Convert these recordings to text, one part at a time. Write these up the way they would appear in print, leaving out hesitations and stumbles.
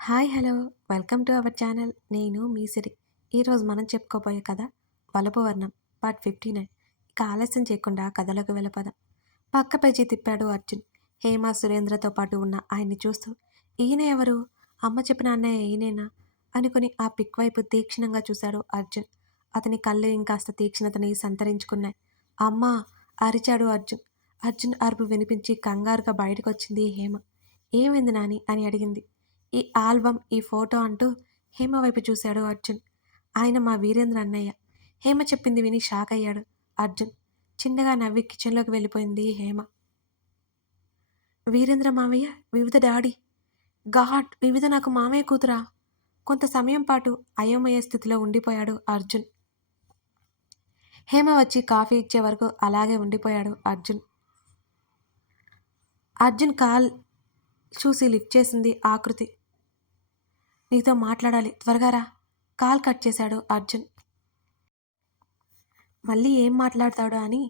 Hi hello welcome to our channel. నేను మీ సిరి. ఈరోజు మనం చెప్పుకోబోయే కథ వలపు వర్ణం పార్ట్ 59. ఇక ఆలస్యం చేయకుండా కథలోకి వెళ్ళిపోదాం. పక్క పేజీ తిప్పాడు అర్జున్. హేమ సురేంద్రతో పాటు ఉన్న ఆయన్ని చూస్తూ, ఈయన ఎవరు? అమ్మ చెప్పిన అన్నయ్య ఈయనేనా అనుకుని ఆ పిక్ వైపు తీక్షణంగా చూశాడు అర్జున్. అతని కళ్ళు ఇంకాస్త తీక్షణతని సంతరించుకున్నాయి. అమ్మా! అరిచాడు అర్జున్. అర్జున్ అరుపు వినిపించి కంగారుగా బయటకొచ్చింది హేమ. ఏమైంది నాని అని అడిగింది. ఈ ఆల్బమ్, ఈ ఫోటో అంటూ హేమ వైపు చూశాడు అర్జున్. ఆయన మా వీరేంద్ర అన్నయ్య. హేమ చెప్పింది విని షాక్ అయ్యాడు అర్జున్. చిన్నగా నవ్వి కిచెన్లోకి వెళ్ళిపోయింది హేమ. వీరేంద్ర మావయ్య, వివిధ డాడీ. గాడ్, వివిధ నాకు మామయ్య కూతురా? కొంత సమయం పాటు అయోమయ స్థితిలో ఉండిపోయాడు అర్జున్. హేమ వచ్చి కాఫీ ఇచ్చే వరకు అలాగే ఉండిపోయాడు అర్జున్. అర్జున్ కాల్ చూసి లిఫ్ట్ చేసింది ఆకృతి. నీతో మాట్లాడాలి, త్వరగా రా. కాల్ కట్ చేశాడు అర్జున్. మళ్ళీ ఏం మాట్లాడతాడో అని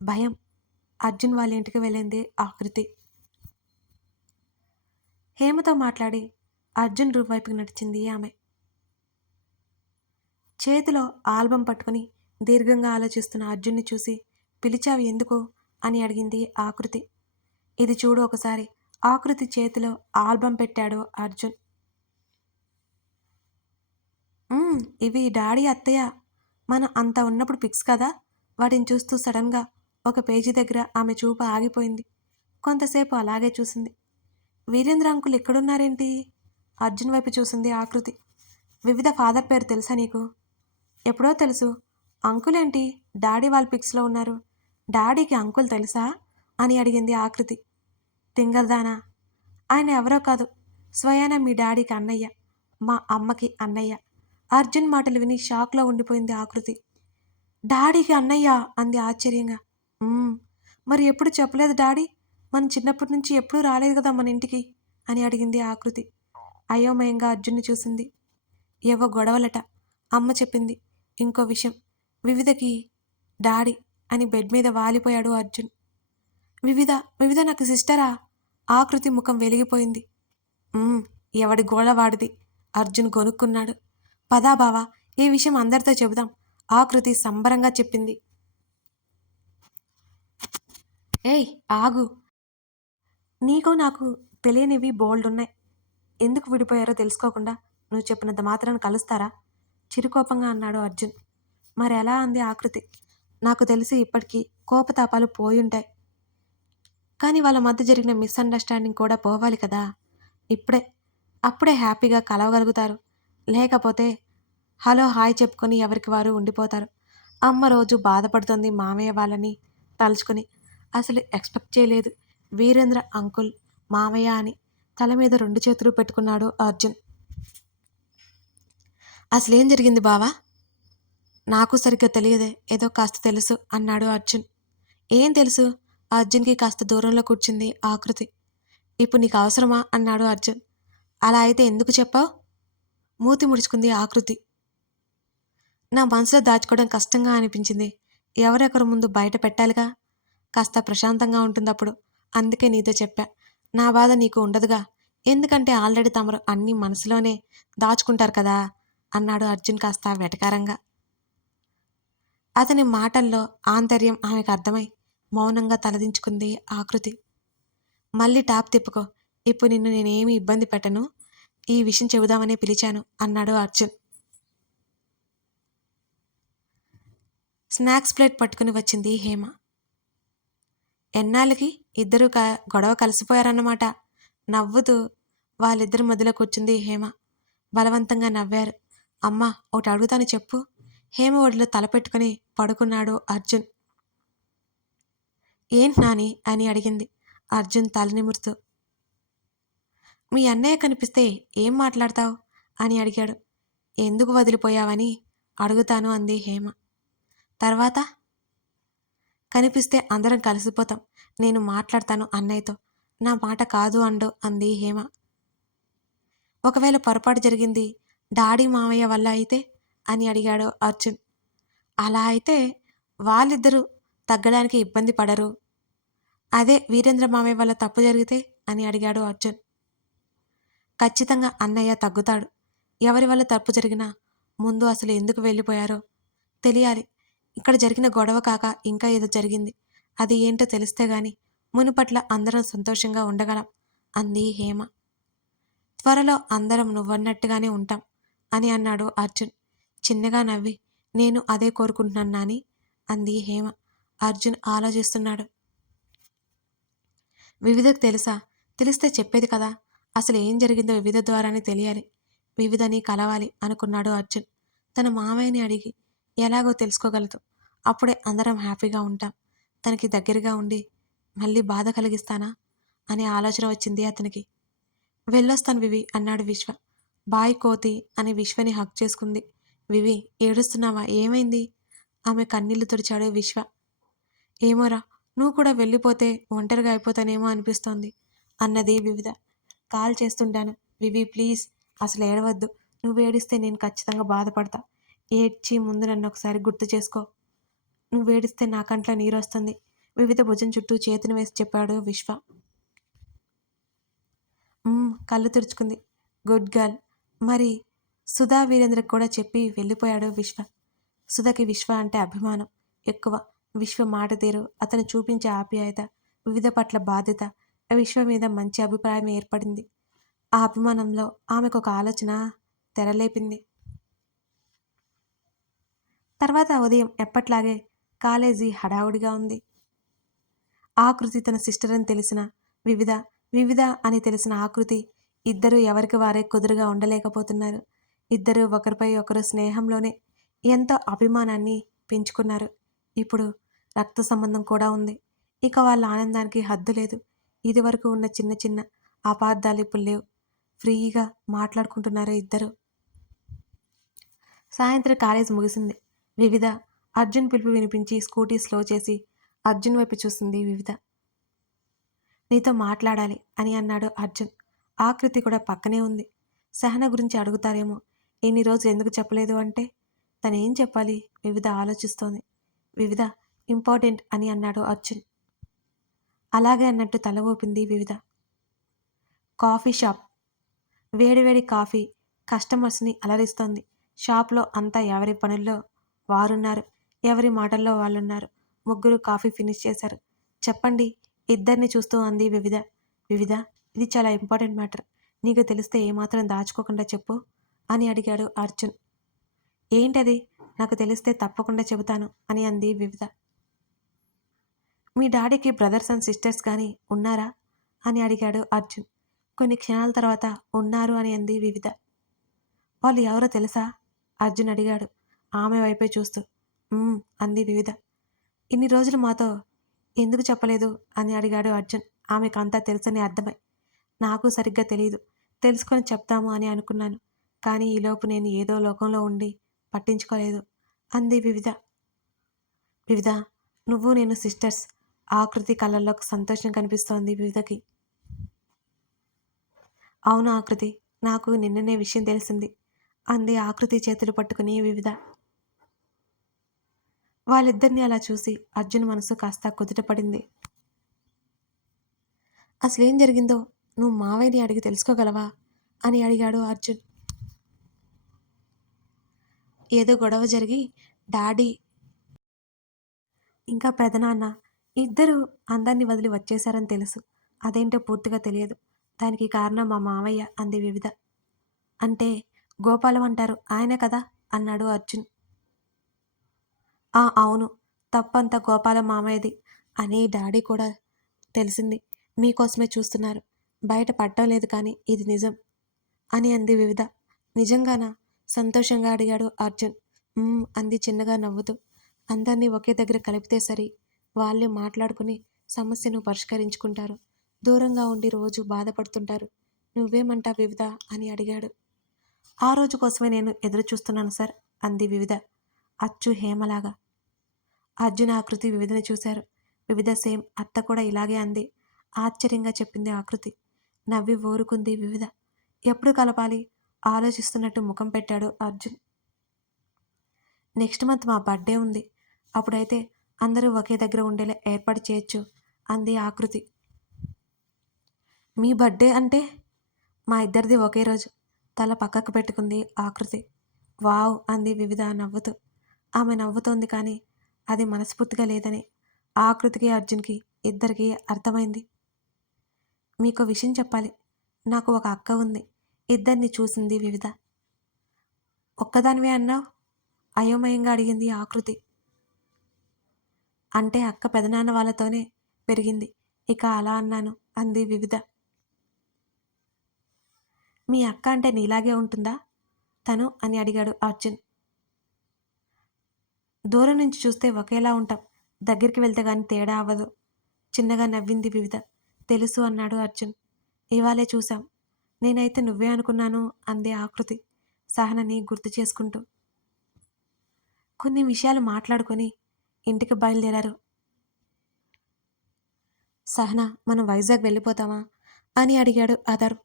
భయం. అర్జున్ వాళ్ళ ఇంటికి వెళ్ళింది ఆకృతి. హేమతో మాట్లాడి అర్జున్ రూమ్ వైపుకి నడిచింది ఆమె. చేతిలో ఆల్బం పట్టుకుని దీర్ఘంగా ఆలోచిస్తున్న అర్జున్ని చూసి, పిలిచావి ఎందుకు అని అడిగింది ఆకృతి. ఇది చూడు ఒకసారి. ఆకృతి చేతిలో ఆల్బం పెట్టాడు అర్జున్. ఇవి డాడీ అత్తయ్య మన అంత ఉన్నప్పుడు పిక్స్ కదా. వాటిని చూస్తూ సడన్గా ఒక పేజీ దగ్గర ఆమె చూపు ఆగిపోయింది. కొంతసేపు అలాగే చూసింది. వీరేంద్ర అంకుల్ ఎక్కడున్నారేంటి? అర్జున్ వైపు చూసింది ఆకృతి. వివిధ ఫాదర్ పేరు తెలుసా నీకు? ఎప్పుడో తెలుసు. అంకుల్ ఏంటి డాడీ వాళ్ళ పిక్స్లో ఉన్నారు? డాడీకి అంకుల్ తెలుసా అని అడిగింది ఆకృతి. తింగర్దానా, ఆయన ఎవరో కాదు, స్వయాన మీ డాడీకి అన్నయ్య, మా అమ్మకి అన్నయ్య. అర్జున్ మాటలు విని షాక్లో ఉండిపోయింది ఆకృతి. డాడీకి అన్నయ్య అంది ఆశ్చర్యంగా. మరి ఎప్పుడు చెప్పలేదు డాడీ? మనం చిన్నప్పటి నుంచి ఎప్పుడూ రాలేదు కదా మన ఇంటికి అని అడిగింది ఆకృతి. అయోమయంగా అర్జున్ని చూసింది. ఏవో గొడవలట, అమ్మ చెప్పింది. ఇంకో విషయం, వివిధకి డాడీ అని బెడ్ మీద వాలిపోయాడు అర్జున్. వివిధ వివిధ నాకు సిస్టరా? ఆకృతి ముఖం వెలిగిపోయింది. ఎవడి గోళ వాడిది, అర్జున్ గొనుక్కున్నాడు. పదా బావా, ఈ విషయం అందరితో చెబుదాం, ఆకృతి సంబరంగా చెప్పింది. ఏయ్ ఆగు, నీకు నాకు తెలియనివి బోల్డ్ ఉన్నాయి. ఎందుకు విడిపోయారో తెలుసుకోకుండా నువ్వు చెప్పినంత మాత్రాన్ని కలుస్తారా? చిరుకోపంగా అన్నాడు అర్జున్. మరి ఎలా అంది ఆకృతి. నాకు తెలిసి ఇప్పటికీ కోపతాపాలు పోయుంటాయి, కానీ వాళ్ళ మధ్య జరిగిన మిస్అండర్స్టాండింగ్ కూడా పోవాలి కదా. అప్పుడే హ్యాపీగా కలవగలుగుతారు. లేకపోతే హలో హాయ్ చెప్పుకొని ఎవరికి వారు ఉండిపోతారు. అమ్మ రోజు బాధపడుతుంది మామయ్య వాళ్ళని తలుచుకుని. అసలు ఎక్స్పెక్ట్ చేయలేదు వీరేంద్ర అంకుల్ మామయ్య అని. తల మీద 2 చేతులు పెట్టుకున్నాడు అర్జున్. అసలేం జరిగింది బావా? నాకు సరిగ్గా తెలియదే, ఏదో కాస్త తెలుసు అన్నాడు అర్జున్. ఏం తెలుసు? అర్జున్కి కాస్త దూరంలో కూర్చుంది ఆకృతి. ఇప్పుడు నీకు అవసరమా అన్నాడు అర్జున్. అలా అయితే ఎందుకు చెప్పావు? మూతి ముడుచుకుంది ఆకృతి. నా మనసులో దాచుకోవడం కష్టంగా అనిపించింది. ఎవరెవరి ముందు బయట పెట్టాలిగా. కాస్త ప్రశాంతంగా ఉంటుందప్పుడు. అందుకే నీతో చెప్పా. నా బాధ నీకు ఉండదుగా, ఎందుకంటే ఆల్రెడీ తమరు అన్నీ మనసులోనే దాచుకుంటారు కదా అన్నాడు అర్జున్ కాస్త వెటకారంగా. అతని మాటల్లో ఆంతర్యం ఆమెకు అర్థమై మౌనంగా తలదించుకుంది ఆకృతి. మళ్ళీ టాప్ తిప్పుకో. ఇప్పుడు నిన్ను నేనేమి ఇబ్బంది పెట్టను. ఈ విషయం చెబుదామనే పిలిచాను అన్నాడు అర్జున్. స్నాక్స్ ప్లేట్ పట్టుకుని వచ్చింది హేమ. ఎన్నాళ్ళకి ఇద్దరూ గొడవ కలిసిపోయారన్నమాట. నవ్వుతూ వాళ్ళిద్దరి మధ్యలో కూర్చుంది హేమ. బలవంతంగా నవ్వారు. అమ్మా, ఒకటి అడుగుతాను చెప్పు. హేమ ఒడిలో తలపెట్టుకుని పడుకున్నాడు అర్జున్. ఏంటి నాని అని అడిగింది అర్జున్ తల నిమురుతూ. మీ అన్నయ్య కనిపిస్తే ఏం మాట్లాడతావు అని అడిగాడు. ఎందుకు వదిలిపోయావని అడుగుతాను అంది హేమ. తర్వాత కనిపిస్తే అందరం కలిసిపోతాం. నేను మాట్లాడతాను అన్నయ్యతో. నా మాట కాదు అంది హేమ. ఒకవేళ పొరపాటు జరిగింది డాడీ మామయ్య వల్ల అయితే అని అడిగాడు అర్జున్. అలా అయితే వాళ్ళిద్దరూ తగ్గడానికి ఇబ్బంది పడరు. అదే వీరేంద్ర మామయ్య వల్ల తప్పు జరిగితే అని అడిగాడు అర్జున్. ఖచ్చితంగా అన్నయ్య తగ్గుతాడు. ఎవరి వల్ల తప్పు జరిగినా ముందు అసలు ఎందుకు వెళ్ళిపోయారో తెలియాలి. ఇక్కడ జరిగిన గొడవ కాక ఇంకా ఏదో జరిగింది. అది ఏంటో తెలిస్తే గాని మునుపట్ల అందరం సంతోషంగా ఉండగలం అంది హేమ. త్వరలో అందరం నువ్వన్నట్టుగానే ఉంటాం అని అన్నాడు అర్జున్ చిన్నగా నవ్వి. నేను అదే కోరుకుంటున్నాను నాని అంది హేమ. అర్జున్ ఆలోచిస్తున్నాడు. వివిధకు తెలుసా? తెలిస్తే చెప్పేది కదా. అసలు ఏం జరిగిందో వివిధ ద్వారానే తెలియాలి. వివిధని కలవాలి అనుకున్నాడు అర్జున్. తన మామయ్యని అడిగి ఎలాగో తెలుసుకోగలదు. అప్పుడే అందరం హ్యాపీగా ఉంటాం. తనకి దగ్గరగా ఉండి మళ్ళీ బాధ కలిగిస్తానా అనే ఆలోచన వచ్చింది అతనికి. వెళ్ళొస్తాను వివి అన్నాడు విశ్వ. బాయ్ కోతి అని విశ్వని హక్ చేసుకుంది. వివి ఏడుస్తున్నావా? ఏమైంది? ఆమె కన్నీళ్లు తుడిచాడు విశ్వ. ఏమోరా, నువ్వు కూడా వెళ్ళిపోతే ఒంటరిగా అయిపోతానేమో అనిపిస్తోంది అన్నది వివిధ. కాల్ చేస్తుంటాను. వివి ప్లీజ్ అసలు ఏడవద్దు. నువ్వు ఏడిస్తే నేను ఖచ్చితంగా బాధపడతా. ఏడ్చి ముందు నన్ను ఒకసారి గుర్తు చేసుకో. నువ్వు ఏడిస్తే నా కంట్లో నీరొస్తుంది. వివిధ భుజం చుట్టూ చేతిని వేసి చెప్పాడు విశ్వ. కళ్ళు తుడుచుకుంది. Good girl. మరి సుధా వీరేంద్రకు కూడా చెప్పి వెళ్ళిపోయాడు విశ్వ. సుధకి విశ్వ అంటే అభిమానం ఎక్కువ. విశ్వ మాట తీరు, అతను చూపించే ఆప్యాయత, వివిధ పట్ల బాధ్యత, విశ్వ మీద మంచి అభిప్రాయం ఏర్పడింది. ఆ అభిమానంలో ఆమెకు ఒక ఆలోచన తెరలేపింది. తర్వాత ఉదయం ఎప్పట్లాగే కాలేజీ హడావుడిగా ఉంది. ఆకృతి తన సిస్టర్ అని తెలిసిన వివిధ, వివిధ అని తెలిసిన ఆకృతి ఇద్దరూ ఎవరికి వారే కుదురుగా ఉండలేకపోతున్నారు. ఇద్దరూ ఒకరిపై ఒకరు స్నేహంలోనే ఎంతో అభిమానాన్ని పెంచుకున్నారు. ఇప్పుడు రక్త సంబంధం కూడా ఉంది. ఇక వాళ్ళ ఆనందానికి హద్దు లేదు. ఇదివరకు ఉన్న చిన్న చిన్న అపార్థాలు ఇప్పుడు లేవు. ఫ్రీగా మాట్లాడుకుంటున్నారు ఇద్దరు. సాయంత్రం కాలేజ్ ముగిసింది. వివిధ అర్జున్ పిలుపు వినిపించి స్కూటీ స్లో చేసి అర్జున్ వైపు చూసింది వివిధ. నీతో మాట్లాడాలి అని అన్నాడు అర్జున్. ఆకృతి కూడా పక్కనే ఉంది. సహన గురించి అడుగుతారేమో, ఇన్ని రోజులు ఎందుకు చెప్పలేదు అంటే తనేం చెప్పాలి వివిధ ఆలోచిస్తోంది. వివిధ ఇంపార్టెంట్ అని అన్నాడు అర్జున్. అలాగే అన్నట్టు తల ఊపింది వివిధ. Coffee shop. వేడివేడి కాఫీ కస్టమర్స్ని అలరిస్తోంది. షాప్లో అంతా ఎవరి పనుల్లో వారున్నారు. ఎవరి మాటల్లో వాళ్ళున్నారు. ముగ్గురు కాఫీ ఫినిష్ చేశారు. చెప్పండి ఇద్దరిని చూస్తూ అంది వివిధ. వివిధ, ఇది చాలా ఇంపార్టెంట్ మ్యాటర్. నీకు తెలిస్తే ఏమాత్రం దాచుకోకుండా చెప్పు అని అడిగాడు అర్జున్. ఏంటది? నాకు తెలిస్తే తప్పకుండా చెబుతాను అని అంది వివిధ. మీ డాడీకి బ్రదర్స్ అండ్ సిస్టర్స్ కానీ ఉన్నారా అని అడిగాడు అర్జున్. కొన్ని క్షణాల తర్వాత ఉన్నారు అని అంది వివిధ. వాళ్ళు ఎవరో తెలుసా అర్జున్ అడిగాడు ఆమె వైపే చూస్తూ. అంది వివిధ. ఇన్ని రోజులు మాతో ఎందుకు చెప్పలేదు అని అడిగాడు అర్జున్. ఆమెకు అంతా తెలుసని అర్థమై. నాకు సరిగ్గా తెలియదు. తెలుసుకొని చెప్తాము అని అనుకున్నాను. కానీ ఈలోపు నేను ఏదో లోకంలో ఉండి పట్టించుకోలేదు అంది వివిధ. వివిధ, నువ్వు నేను సిస్టర్స్. ఆకృతి కళ్ళల్లో సంతోషం కనిపిస్తోంది వివిధకి. అవును ఆకృతి, నాకు నిన్ననే విషయం తెలిసింది అంది ఆకృతి చేతులు పట్టుకుని వివిధ. వాళ్ళిద్దరినీ అలా చూసి అర్జున్ మనసు కాస్త కుదుటపడింది. అసలేం జరిగిందో నువ్వు మావయ్యని అడిగి తెలుసుకోగలవా అని అడిగాడు అర్జున్. ఏదో గొడవ జరిగి డాడీ ఇంకా పెదనాన్న ఇద్దరు అందరినీ వదిలి వచ్చేశారని తెలుసు. అదేంటో పూర్తిగా తెలియదు. దానికి కారణం మా మావయ్య అంది వివిధ. అంటే గోపాలం అంటారు ఆయనే కదా అన్నాడు అర్జున్. అవును, తప్పంతా గోపాలం మామయ్యది అని డాడీ కూడా తెలిసింది. మీకోసమే చూస్తున్నారు. బయట పట్టం లేదు కానీ ఇది నిజం అని అంది వివిధ. నిజంగానా? సంతోషంగా అడిగాడు అర్జున్. అంది చిన్నగా నవ్వుతూ. అందరినీ ఒకే దగ్గర కలిపితే సరి. వాళ్ళే మాట్లాడుకుని సమస్యను పరిష్కరించుకుంటారు. దూరంగా ఉండి రోజు బాధపడుతుంటారు. నువ్వేమంటావు వివిధ అని అడిగాడు. ఆ రోజు కోసమే నేను ఎదురు చూస్తున్నాను సార్ అంది వివిధ అచ్చు హేమలాగా. అర్జున్ ఆకృతి వివిధని చూశారు. వివిధ సేమ్ అత్త కూడా ఇలాగే అంది ఆశ్చర్యంగా చెప్పింది ఆకృతి. నవ్వి ఊరుకుంది వివిధ. ఎప్పుడు కలపాలి ఆలోచిస్తున్నట్టు ముఖం పెట్టాడు అర్జున్. నెక్స్ట్ మంత్ మా బర్త్డే ఉంది. అప్పుడైతే అందరూ ఒకే దగ్గర ఉండేలా ఏర్పాటు చేయొచ్చు అంది ఆకృతి. మీ బర్త్డే అంటే మా ఇద్దరిది ఒకే రోజు. తల పక్కకు పెట్టుకుంది ఆకృతి. వావ్ అంది వివిధ నవ్వుతూ. ఆమె నవ్వుతోంది కానీ అది మనస్ఫూర్తిగా లేదని ఆకృతికి అర్జున్కి ఇద్దరికీ అర్థమైంది. మీకు విషయం చెప్పాలి. నాకు ఒక అక్క ఉంది. ఇద్దరిని చూసింది వివిధ. ఒక్కదానివే అన్నావు? అయోమయంగా అడిగింది ఆకృతి. అంటే అక్క పెదనాన్న వాళ్ళతోనే పెరిగింది. ఇక అలా అన్నాను అంది వివిధ. మీ అక్క అంటే నీలాగే ఉంటుందా తను అని అడిగాడు అర్జున్. దూరం నుంచి చూస్తే ఒకేలా ఉంటాం. దగ్గరికి వెళ్తే గాని తేడా అవ్వదు. చిన్నగా నవ్వింది వివిధ. తెలుసు అన్నాడు అర్జున్. ఇవాళే చూశాం. నేనైతే నువ్వే అనుకున్నాను అంది ఆకృతి సహనని గుర్తు చేసుకుంటూ. కొన్ని విషయాలు మాట్లాడుకొని ఇంటికి బయలుదేరారు. సహన మనం వైజాగ్ వెళ్ళిపోతామా అని అడిగాడు అదర్.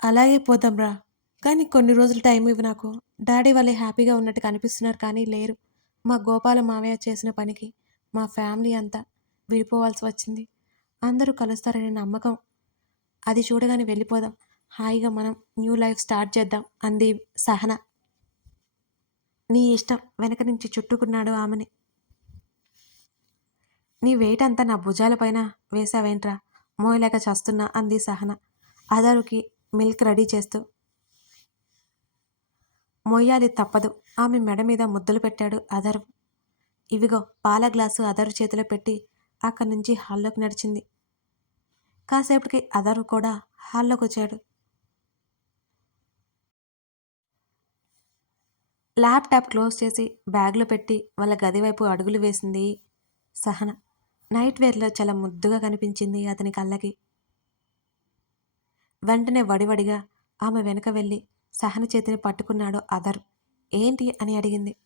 అలాగే పోదాంరా, కానీ కొన్ని రోజులు టైం ఇవ్వు నాకు. డాడీ వాళ్ళే హ్యాపీగా ఉన్నట్టు కనిపిస్తున్నారు కానీ లేరు. మా గోపాల మావయ్య చేసిన పనికి మా ఫ్యామిలీ అంతా విడిపోవాల్సి వచ్చింది. అందరూ కలుస్తారనే నమ్మకం. అది చూడగానే వెళ్ళిపోదాం. హాయిగా మనం న్యూ లైఫ్ స్టార్ట్ చేద్దాం అంది సహన. నీ ఇష్టం వెనక నుంచి చుట్టుకున్నాడు ఆమెని. నీ వెయిట్ అంతా నా భుజాలపైన వేశావేంట్రా, మోయలేక చస్తున్నా అంది సహన అదరుకి మిల్క్ రెడీ చేస్తూ. మొయ్యాలి తప్పదు. ఆమె మెడ మీద ముద్దులు పెట్టాడు అదరు. ఇవిగో పాల గ్లాసు అదరు చేతిలో పెట్టి అక్కడి నుంచి హాల్లోకి నడిచింది. కాసేపటికి అదరు కూడా హాల్లోకి వచ్చాడు. ల్యాప్టాప్ క్లోజ్ చేసి బ్యాగ్లో పెట్టి వాళ్ళ గది వైపు అడుగులు వేసింది సహన. నైట్ వేర్లో చాలా ముద్దుగా కనిపించింది అతని కళ్ళకి. వెంటనే వడివడిగా ఆమె వెనక వెళ్ళి సహన చేతిని పట్టుకున్నాడు అదర్. ఏంటి అని అడిగింది.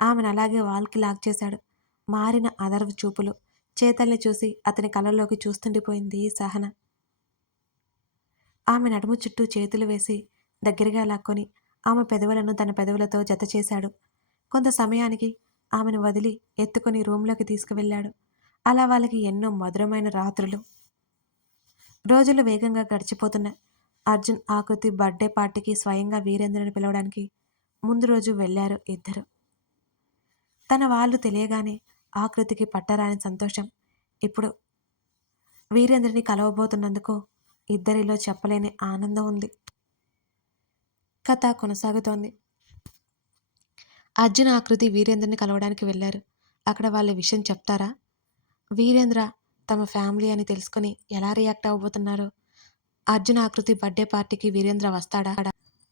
ఆమెను అలాగే వాల్కి లాక్ చేశాడు. మారిన అదర్ చూపులు చేతల్ని చూసి అతని కళ్ళల్లోకి చూస్తుండిపోయింది సహన. ఆమె నడుము చుట్టూ చేతులు వేసి దగ్గరగా లాక్కొని ఆమె పెదవులను తన పెదవులతో జత చేశాడు. కొంత సమయానికి ఆమెను వదిలి ఎత్తుకొని రూంలోకి తీసుకువెళ్ళాడు. అలా వాళ్ళకి ఎన్నో మధురమైన రాత్రులు. రోజులు వేగంగా గడిచిపోతున్నాయి. అర్జున్ ఆకృతి బర్త్డే పార్టీకి స్వయంగా వీరేంద్రని పిలవడానికి ముందు రోజు వెళ్లారు ఇద్దరు. తన వాళ్ళు తెలియగానే ఆకృతికి పట్టరాని సంతోషం. ఇప్పుడు వీరేంద్రని కలవబోతున్నందుకు ఇద్దరిలో చెప్పలేని ఆనందం ఉంది. కథ కొనసాగుతోంది. అర్జున్ ఆకృతి వీరేంద్రని కలవడానికి వెళ్లారు. అక్కడ వాళ్ళ విషయం చెప్తారా? వీరేంద్ర తమ ఫ్యామిలీ అని తెలుసుకుని ఎలా రియాక్ట్ అవ్వబోతున్నారు? అర్జున్ ఆకృతి బర్త్డే పార్టీకి వీరేంద్ర వస్తాడా?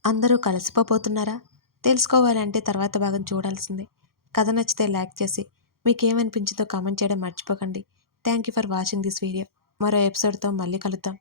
అందరూ కలిసిపోతున్నారా? తెలుసుకోవాలంటే తర్వాత భాగం చూడాల్సిందే. కథ నచ్చితే లైక్ చేసి మీకేమనిపించిందో కామెంట్ చేయడం మర్చిపోకండి. Thank you for watching this video. మరో ఎపిసోడ్తో మళ్ళీ కలుద్దాం.